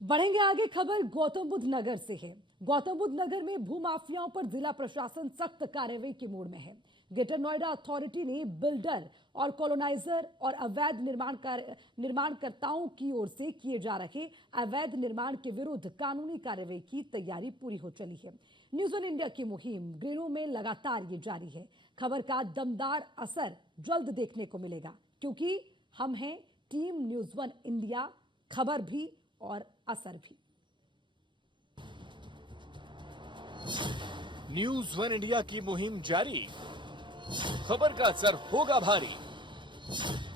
बढ़ेंगे आगे। खबर गौतम बुद्ध नगर से है। गौतम बुद्ध नगर में भूमाफियाओं पर जिला प्रशासन सख्त कार्रवाई के मूड में है। ग्रेटर नोएडा अथॉरिटी ने बिल्डर और कॉलोनाइजर और अवैध निर्माणकर्ताओं की ओर से किए जा रहे अवैध निर्माण के विरुद्ध कानूनी कार्रवाई की तैयारी पूरी हो चली है। न्यूज वन इंडिया की मुहिम ग्रेनो में लगातार ये जारी है। खबर का दमदार असर जल्द देखने को मिलेगा, क्योंकि हम हैं टीम न्यूज वन इंडिया, खबर भी और असर भी। न्यूज वन इंडिया की मुहिम जारी, खबर का असर होगा भारी।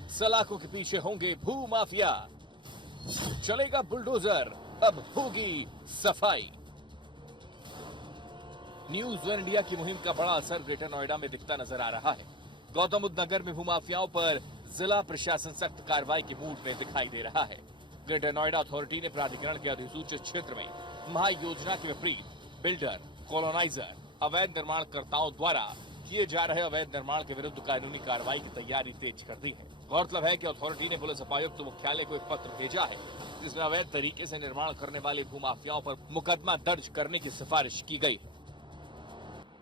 सलाखों के पीछे होंगे भूमाफिया, चलेगा बुलडोजर, अब होगी सफाई। न्यूज वन इंडिया की मुहिम का बड़ा असर ग्रेटर नोएडा में दिखता नजर आ रहा है। गौतम बुद्ध नगर में भूमाफियाओं पर जिला प्रशासन सख्त कार्रवाई के मूड में दिखाई दे रहा है। ग्रेटर नोएडा अथॉरिटी ने प्राधिकरण के अधिसूचित क्षेत्र में महायोजना के विपरीत बिल्डर, कॉलोनाइजर, अवैध निर्माणकर्ताओं द्वारा किए जा रहे अवैध निर्माण के विरुद्ध कानूनी कार्रवाई की तैयारी तेज कर दी है। गौरतलब है कि अथॉरिटी ने पुलिस उपायुक्त मुख्यालय को एक पत्र भेजा है, जिसमें अवैध तरीके से निर्माण करने वाले भूमाफियाओं पर मुकदमा दर्ज करने की सिफारिश की गई है।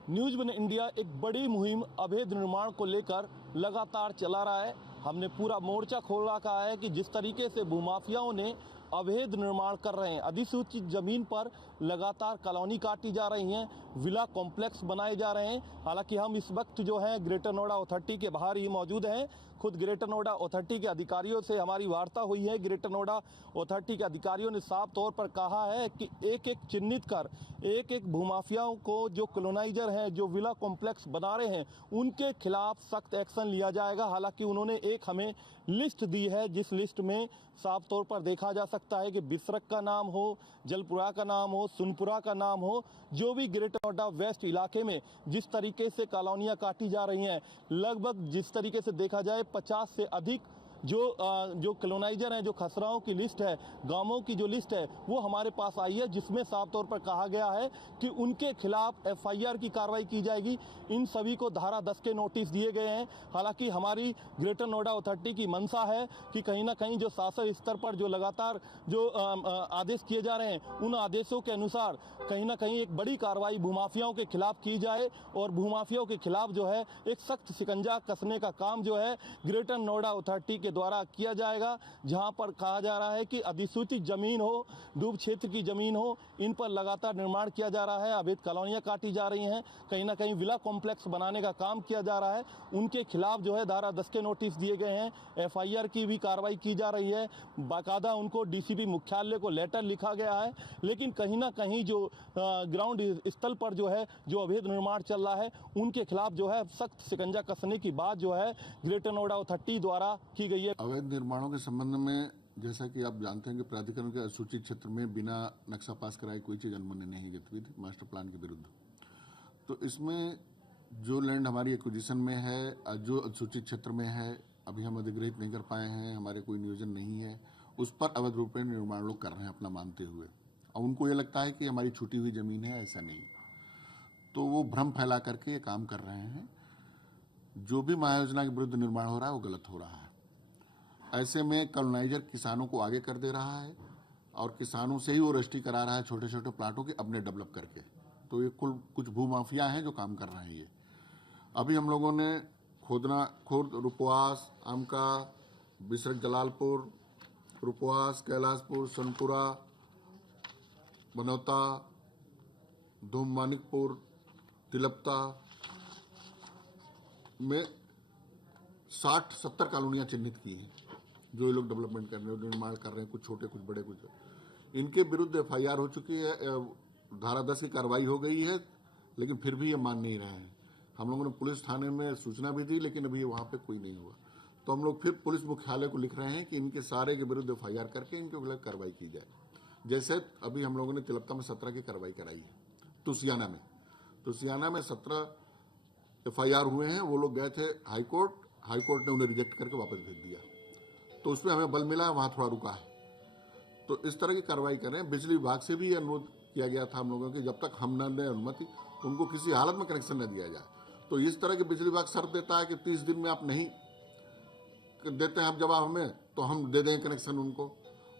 न्यूज वन इंडिया एक बड़ी मुहिम अवैध निर्माण को लेकर लगातार चला रहा है। हमने पूरा मोर्चा खोल रखा है कि जिस तरीके से भूमाफियाओं ने अवैध निर्माण कर रहे हैं, अधिसूचित जमीन पर लगातार कॉलोनी काटी जा रही हैं, विला कॉम्प्लेक्स बनाए जा रहे हैं। हालांकि हम इस वक्त जो है ग्रेटर नोएडा अथॉरिटी के बाहर ही मौजूद हैं। खुद ग्रेटर नोएडा अथॉरिटी के अधिकारियों से हमारी वार्ता हुई है। ग्रेटर नोएडा अथॉरिटी के अधिकारियों ने साफ तौर पर कहा है कि एक एक चिन्हित कर एक एक भूमाफियाओं को, जो कॉलोनाइजर हैं, जो विला कॉम्प्लेक्स बना रहे हैं, उनके खिलाफ सख्त एक्शन लिया जाएगा। हालांकि उन्होंने एक हमें लिस्ट दी है, जिस लिस्ट में साफ तौर पर देखा जा सकता है कि बिसरक का नाम हो, जलपुरा का नाम हो, सुनपुरा का नाम हो, जो भी ग्रेटर नोएडा वेस्ट इलाके में जिस तरीके से कॉलोनियां काटी जा रही हैं, लगभग जिस तरीके से देखा जाए 50 से अधिक जो कॉलोनाइजर हैं, जो खसराओं की लिस्ट है, गांवों की जो लिस्ट है, वो हमारे पास आई है, जिसमें साफ तौर पर कहा गया है कि उनके खिलाफ एफआईआर की कार्रवाई की जाएगी। इन सभी को धारा 10 के नोटिस दिए गए हैं। हालांकि हमारी ग्रेटर नोएडा अथॉरिटी की मंशा है कि कहीं ना कहीं जो शासन स्तर पर जो लगातार जो आदेश किए जा रहे हैं, उन आदेशों के अनुसार कहीं ना कहीं एक बड़ी कार्रवाई भूमाफियाओं के खिलाफ की जाए और भूमाफियाओं के खिलाफ जो है एक सख्त शिकंजा कसने का काम जो है ग्रेटर नोएडा अथॉरिटी के द्वारा किया जाएगा। जहां पर कहा जा रहा है कि अधिसूचित जमीन हो, डूब क्षेत्र की जमीन हो, इन पर लगातार निर्माण किया जा रहा है, अवैध कॉलोनियां काटी जा रही हैं, कहीं ना कहीं विला कॉम्प्लेक्स बनाने का काम किया जा रहा है, उनके खिलाफ जो है धारा 10 के नोटिस दिए गए हैं। एफआईआर की भी कार्रवाई की जा रही है। बाकायदा उनको डीसीपी मुख्यालय को लेटर लिखा गया है। लेकिन कहीं ना कहीं जो ग्राउंड स्थल पर जो है जो अवैध निर्माण चल रहा है, उनके खिलाफ जो है सख्त शिकंजा कसने की बात जो है ग्रेटर नोएडा अथॉरिटी द्वारा की गई है। अवैध निर्माणों के संबंध में जैसा कि आप जानते हैं कि प्राधिकरण के अधिसूचित क्षेत्र में बिना नक्शा पास कराए कोई चीज अनुमति नहीं गतिविधि मास्टर प्लान के विरुद्ध। तो इसमें जो लैंड हमारी एक्विजिशन में है, जो अधिसूचित क्षेत्र में है, अभी हम अधिग्रहित नहीं कर पाए हैं, हमारे कोई नियोजन नहीं है, उस पर अवैध रूप में निर्माण लोग कर रहे हैं अपना मानते हुए, और उनको ये लगता है कि हमारी छूटी हुई जमीन है। ऐसा नहीं, तो वो भ्रम फैला करके ये काम कर रहे हैं। जो भी महायोजना के विरुद्ध निर्माण हो रहा है वो गलत हो रहा है। ऐसे में कॉलोनाइजर किसानों को आगे कर दे रहा है और किसानों से ही वो रजिस्ट्री करा रहा है छोटे छोटे प्लाटों के अपने डेवलप करके। तो ये कुछ भूमाफिया हैं जो काम कर रहे हैं। ये अभी हम लोगों ने खुर्द, रुपवास, आमका, बिसरक जलालपुर, रुपवास, कैलाशपुर, सोनपुरा, बनौता, धूम मानिकपुर, तिलपता में 60-70 कॉलोनियां चिन्हित की हैं जो ये लोग डेवलपमेंट कर रहे हैं, निर्माण कर रहे हैं, कुछ छोटे कुछ बड़े कुछ। इनके विरुद्ध एफआईआर हो चुकी है, धारा 10 की कार्रवाई हो गई है, लेकिन फिर भी ये मान नहीं रहे हैं। हम लोगों ने पुलिस थाने में सूचना भी दी, लेकिन अभी वहाँ पे कोई नहीं हुआ। तो हम लोग फिर पुलिस मुख्यालय को लिख रहे हैं कि इनके सारे के विरुद्ध एफआईआर करके इनके खिलाफ कार्रवाई की जाए। जैसे अभी हम लोगों ने तिलपता में 17 की कार्रवाई कराई है। तुसियाना में 17 एफआईआर हुए हैं। वो लोग गए थे हाईकोर्ट ने उन्हें रिजेक्ट करके वापस भेज दिया। तो उसमें हमें बल मिला है, वहाँ थोड़ा रुका है। तो इस तरह की कार्रवाई कर रहे हैं। बिजली विभाग से भी अनुरोध किया गया था हम लोगों की, जब तक हम न दें अनुमति तो उनको किसी हालत में कनेक्शन न दिया जाए। तो इस तरह के बिजली विभाग शर्त देता है कि 30 दिन में आप नहीं देते हैं आप जवाब हमें, तो हम दे दें कनेक्शन उनको।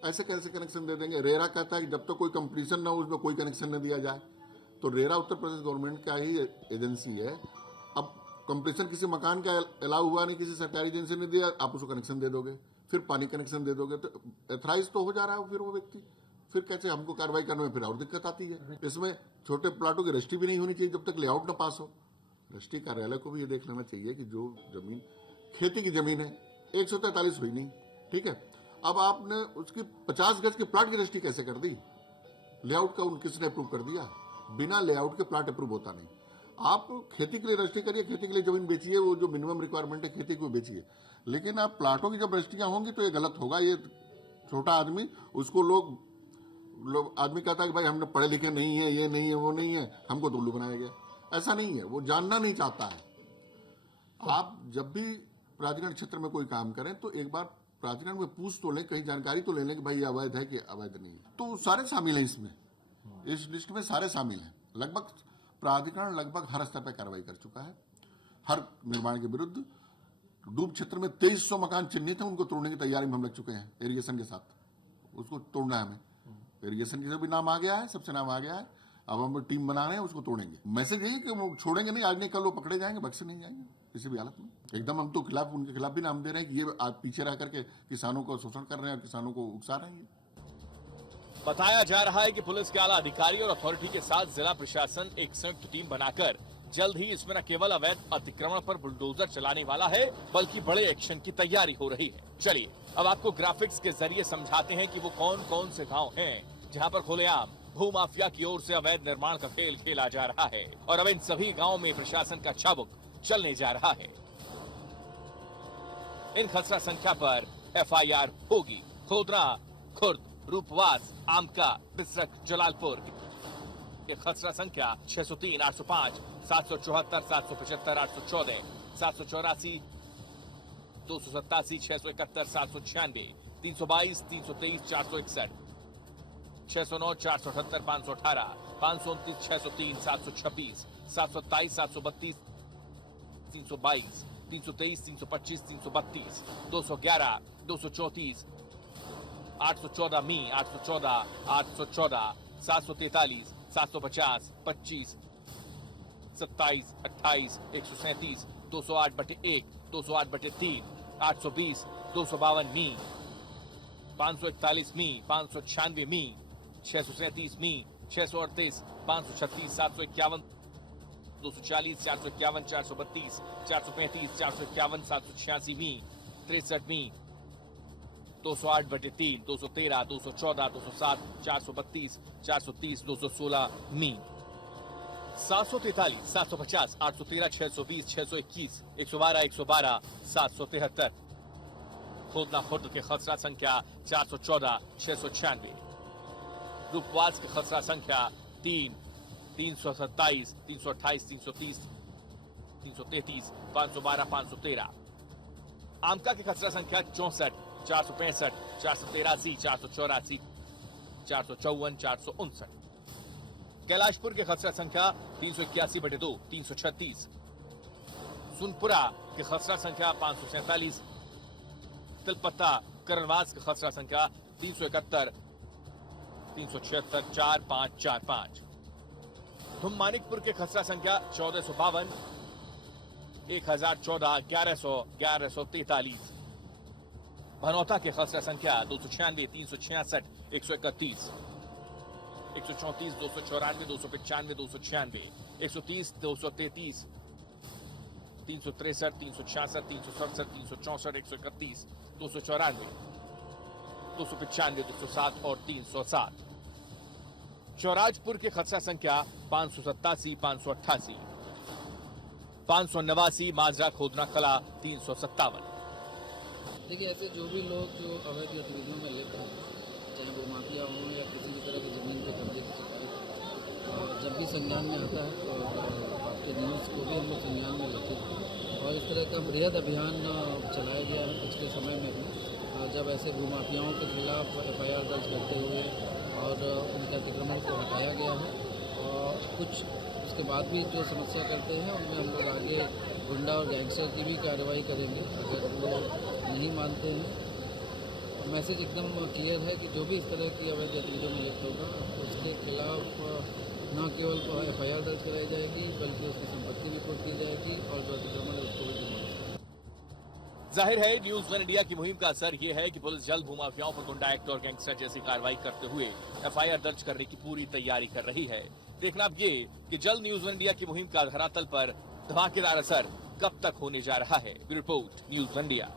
ऐसे कैसे कनेक्शन दे देंगे? रेरा कहता है कि जब तक कोई कंप्लीशन ना हो उसमें कोई कनेक्शन न दिया जाए। तो रेरा उत्तर प्रदेश गवर्नमेंट का ही एजेंसी है। अब कंप्लीशन किसी मकान का अलाउ हुआ नहीं, किसी सरकारी एजेंसी ने दिया, आप उसको कनेक्शन दे दोगे, फिर पानी कनेक्शन दे दोगे, तो एथराइज तो हो जा रहा है फिर वो व्यक्ति, फिर कैसे हमको कार्रवाई करने में फिर और दिक्कत आती है। इसमें छोटे प्लाटों की रजिस्ट्री भी नहीं होनी चाहिए जब तक लेआउट ना पास हो। रजिस्ट्री कार्यालय को भी ये देख लेना चाहिए कि जो जमीन खेती की जमीन है 143 हुई नहीं, ठीक है, अब आपने उसकी 50 गज के प्लाट की रजिस्ट्री कैसे कर दी? लेआउट का किसने अप्रूव कर दिया? बिना लेआउट के प्लाट अप्रूव होता नहीं। आप खेती के लिए रजिस्ट्री करिए, खेती के लिए जमीन बेचिए, वो जो मिनिमम रिक्वायरमेंट है खेती को बेचिए, लेकिन आप प्लाटों की जब रजिस्ट्रियां होंगी तो ये गलत होगा। ये छोटा आदमी, उसको लोग आदमी कहता है कि भाई हमने पढ़े लिखे नहीं है, ये नहीं है, वो नहीं है, हमको तो उल्लू बनाया गया। ऐसा नहीं है, वो जानना नहीं चाहता है। आप जब भी प्राधिकरण क्षेत्र में कोई काम करें तो एक बार प्राधिकरण में पूछ तो लें, कहीं जानकारी तो ले लें कि भाई ये अवैध है कि अवैध नहीं है। तो सारे शामिल हैं इसमें, इस लिस्ट में सारे शामिल हैं। लगभग प्राधिकरण लगभग हर स्तर पर कार्रवाई कर चुका है हर निर्माण के विरुद्ध। डूब क्षेत्र में 2300 मकान चिन्हित हैं, उनको तोड़ने की तैयारी में हम लग चुके हैं इरिगेशन के साथ। उसको तोड़ना है हमें, इरिगेशन के भी नाम आ गया है, सबसे नाम आ गया है। अब हम टीम बना रहे हैं, उसको तोड़ेंगे। मैसेज यही कि वो छोड़ेंगे नहीं, आज नहीं कल वो पकड़े जाएंगे, बख्शे नहीं जाएंगे किसी भी हालत में। एकदम हम तो खिलाफ, उनके खिलाफ भी नाम दे रहे हैं कि ये आप पीछे रह करके किसानों को शोषण कर रहे हैं और किसानों को उकसा रहे हैं। बताया जा रहा है कि पुलिस के आला अधिकारी और अथॉरिटी के साथ जिला प्रशासन एक संयुक्त टीम बनाकर जल्द ही इसमें न केवल अवैध अतिक्रमण पर बुलडोजर चलाने वाला है, बल्कि बड़े एक्शन की तैयारी हो रही है। चलिए अब आपको ग्राफिक्स के जरिए समझाते हैं कि वो कौन कौन से गांव हैं जहां पर खुलेआम भूमाफिया की ओर से अवैध निर्माण का खेल खेला जा रहा है, और अब इन सभी गांवों में प्रशासन का चाबुक चलने जा रहा है। इन खसरा संख्या पर FIR होगी। खोदरा, खुर्द, रूपवास, आमका, बिसरक, जलालपुर ये खसरा संख्या 603, 805, 774, 775, 814, 784, 287, 671, 796, 322, 323, 461, 609, 478, 518, 529, 603, 726, 727, 732, 322, 323, 325, 332, 211, 234, 814 मी, 814, 814, 743, 750, 25, 27, 28, 137, 208/1, 208/3, 820, 252 मी, 541 मी, 596 मी, 637 मी, 638, 536, 751, 240, 451, 432, 435, 451, 786 मी, 63 मी, 208/3, 213, 214, 207, 432, 430, 216 मी, 743, 750, 813, 620, 621, 112, 112, 773। खोदना खुर्द के खसरा संख्या 414, 696। रूपवास के खसरा संख्या 3, 327, 328, 330, 333, 512, 513। आमका की खसरा संख्या 64, 465, 483, 484, 454, 459। कैलाशपुर के खसरा संख्या 381/2, 336। सुनपुरा के खसरा संख्या 547। तिलपत्ता करणवास के खसरा संख्या 371, 376, 4545। धुम्मानिकपुर के खसरा संख्या 1452, 1014, 1100, 1143। भनौता के खसरा संख्या 296, 366, 131, 134, 294, 295, 296, 130, 233, 363, 366, 367, 364, 131, 294, 295, 207 और 307। चौराजपुर के खसरा संख्या 587, 588, 589 माजरा खोदना कला 357। देखिए, ऐसे जो भी लोग जो अवैध गतिविधियों में लिप्त हैं, चाहे वो माफिया हों या किसी भी तरह की ज़मीन के कब्जे की शिकायत, जब भी संज्ञान में आता है तो आपके न्यूज़ को भी हम लोग संज्ञान में लेते हैं। और इस तरह का बृहद अभियान चलाया गया है पिछले समय में भी, जब ऐसे भूमाफियाओं के खिलाफ FIR दर्ज करते हुए और उनके अतिक्रमण को हटाया गया है। और कुछ उसके बाद भी जो समस्या करते हैं उनमें हम लोग आगे गुंडा और गैंगस्टर की भी कार्रवाई करेंगे अगर वो नहीं मानते हैं। मैसेज एकदम क्लियर है कि जो भी इस तरह की अवैध गतिविधियों में लिप्त होगा उसके खिलाफ न केवल FIR दर्ज कराई जाएगी बल्कि उसकी संपत्ति भी कुर्क की जाएगी और जो अतिक्रमण है उसको भी डिमोलिश। जाहिर है न्यूज वन इंडिया की मुहिम का असर ये है कि पुलिस जल्द भूमाफियाओं पर गुंडा एक्ट और गैंगस्टर जैसी कार्रवाई करते हुए FIR दर्ज करने की पूरी तैयारी कर रही है। देखना अब ये कि जल्द न्यूज वन इंडिया की मुहिम का धरातल पर धमाकेदार असर कब तक होने जा रहा है। Report news one India.